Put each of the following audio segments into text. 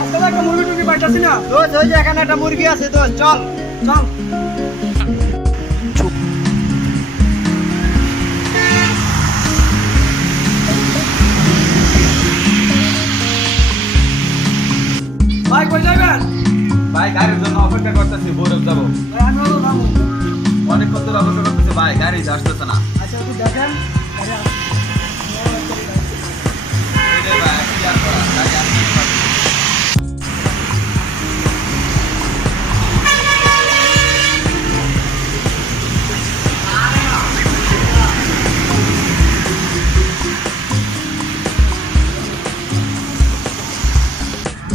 আজকে একটা মুরগি টুকি পাইতাছি না। দোস্ত ওই যে এখানে একটা মুরগি আছে দোস্ত, চল চল। ভাই কই যাবেন? ভাই গাড়ির জন্য অপেক্ষা করতেছি, বরফ যাবো। ভাই আমি হলো যাবো। অনেকক্ষণ ধরে অপেক্ষা করতেছি ভাই, গাড়ি আসতেছে না। আচ্ছা একটু দেখেন। গাড়ি আসছে। এটাই ভাই, কি আর করা, গাড়ি আসতেছে না।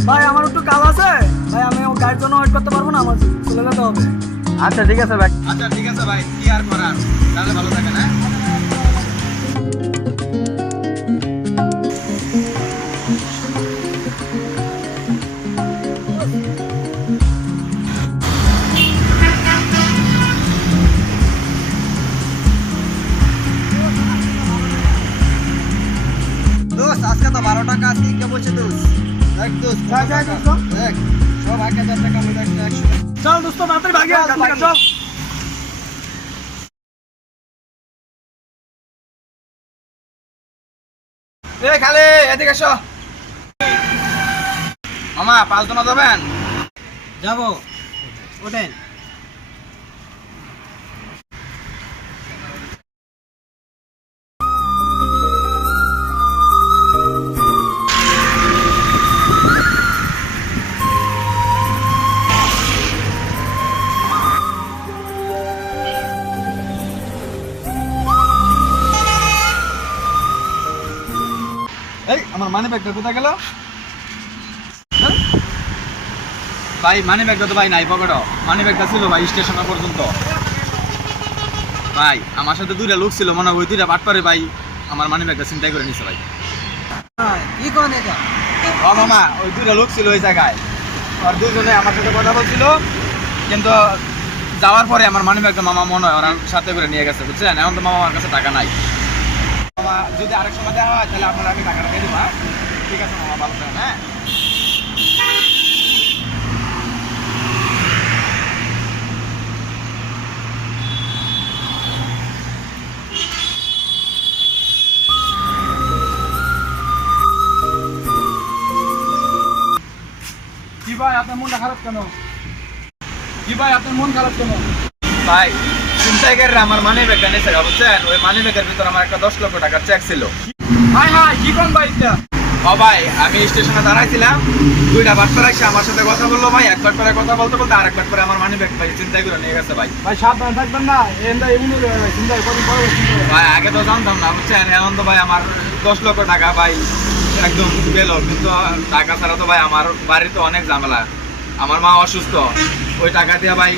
ভাই আমার একটু কাজ আছে, ভাই আমি ও গাড়ির জন্য ওয়েট করতে পারবো না, আমার চলে যেতে হবে। আচ্ছা ঠিক আছে ভাই। আচ্ছা ঠিক আছে ভাই, কি আর করার, তাহলে ভালো থাকেন। হ্যাঁ দোস্ত আজকে তো 12 টাকা আজকে কে বলছে দোস্ত? দেখ দোস্ত, যাই, যাই, দোস্ত। দেখ সব 1000 টাকা আমি দেখ 100 টাকা। চল দোস্ত তাড়াতাড়ি ভাগি, চল, ভাগি। চল। এই খালে এদিকে এসো। মামা পাঁচজনা যাবেন? যাবো, ওঠেন। এই আমার মানি ব্যাগটা কোথায় গেল? ভাই মানি ব্যাগটা তো ভাই নাই পকেটে। মানি ব্যাগটা ছিল ভাই স্টেশন পর্যন্ত। ভাই আমার সাথে দুইটা লোক ছিল, মনে হয় ওই দুইটা বাটপারে ভাই আমার মানি ব্যাগটা চিন্তাই করে নিছে ভাই। কি কোন এটা? ও মামা, ওই দুইটা লোক ছিল ওই জায়গায়, আর দুজনে আমার সাথে কথা বলছিল, কিন্তু যাওয়ার পরে আমার মানি ব্যাগটা মামা মনে হয় ওরা সাথে করে নিয়ে গেছে, বুঝছেন? এখন তো মামা আমার কাছে টাকা নাই। মামা যদি আরেক সময় দেওয়া হয় তাহলে আপনারা আমি টাকাটা দিয়ে দেবো। হ্যাঁ? ঠিক আছে মামা, ভালো থাকেন। হ্যাঁ কি ভাই আপনার মনটা খারাপ কেন? কি ভাই আপনার মন খারাপ কেন? ভাই, চিন্তাইকারীরা আমার মানি ব্যাগটা নিয়েছে, বুঝছেন? ওই মানি ব্যাগের ভিতর আমার একটা 10 লক্ষ টাকার চেক ছিল। হাই হাই কি কোন ভাই এটা? ও ভাই, আমি স্টেশনে দাঁড়াইছিলাম, দুইটা বাটপার এসে আমার সাথে কথা বললো ভাই। একবার করে কথা বলতে বলতে আরেকবার করে আমার মানি ব্যাগ ভাই চিন্তাই করে নিয়ে গেছে ভাই। ভাই সাবধান থাকবেন না, এন্ডা এমনি রে ভাই, চিন্তা করেন বড় চিন্তা। ভাই আগে তো জানতাম না, বুঝছেন? এখন তো ভাই আমার 10 লক্ষ টাকা ভাই একদম গেল, কিন্তু টাকা ছাড়া তো ভাই আমার বাড়িতে অনেক ঝামেলা। আমার মা অসুস্থ, ওই টাকা দিয়ে ভাই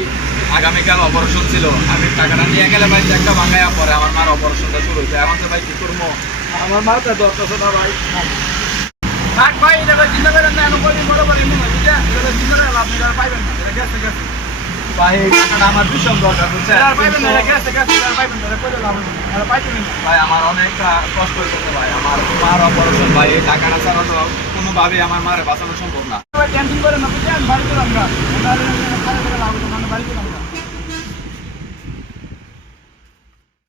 আগামীকাল অপারেশন ছিল। আমি টাকাটা নিয়ে গেলে ভাই একটা ভাঙাইয়া পরে আমার মার অপারেশনটা শুরু হয়েছে। এখন তো ভাই কি করবো? আমার মাথা দরকার না ভাই। থাক ভাই, এটা চিন্তা করেন না, এখন কদিন বড় বড় এমনি বুঝছেন? এটা চিন্তা করে লাভ নেই, এটা পাইবেন না, এটা গেছে গেছে। ভাই এই টাকাটা আমার ভীষণ দরকার, বুঝছেন? এটা পাইবেন না, এটা গেছে গেছে, এটা পাইবেন না, এটা করে লাভ নেই, এটা পাইবেন না। ভাই আমার অনেকটা কষ্ট হয়েছে ভাই, আমার মার অপারেশন ভাই। এই টাকাটা ছাড়া তো কোনোভাবেই আমার মারে বাঁচানো সম্ভব না। ভাই টেনশন করেন না বুঝছেন, বাড়ি গেলাম না, বাড়ি গেলাম না, বাড়ি গেলাম না।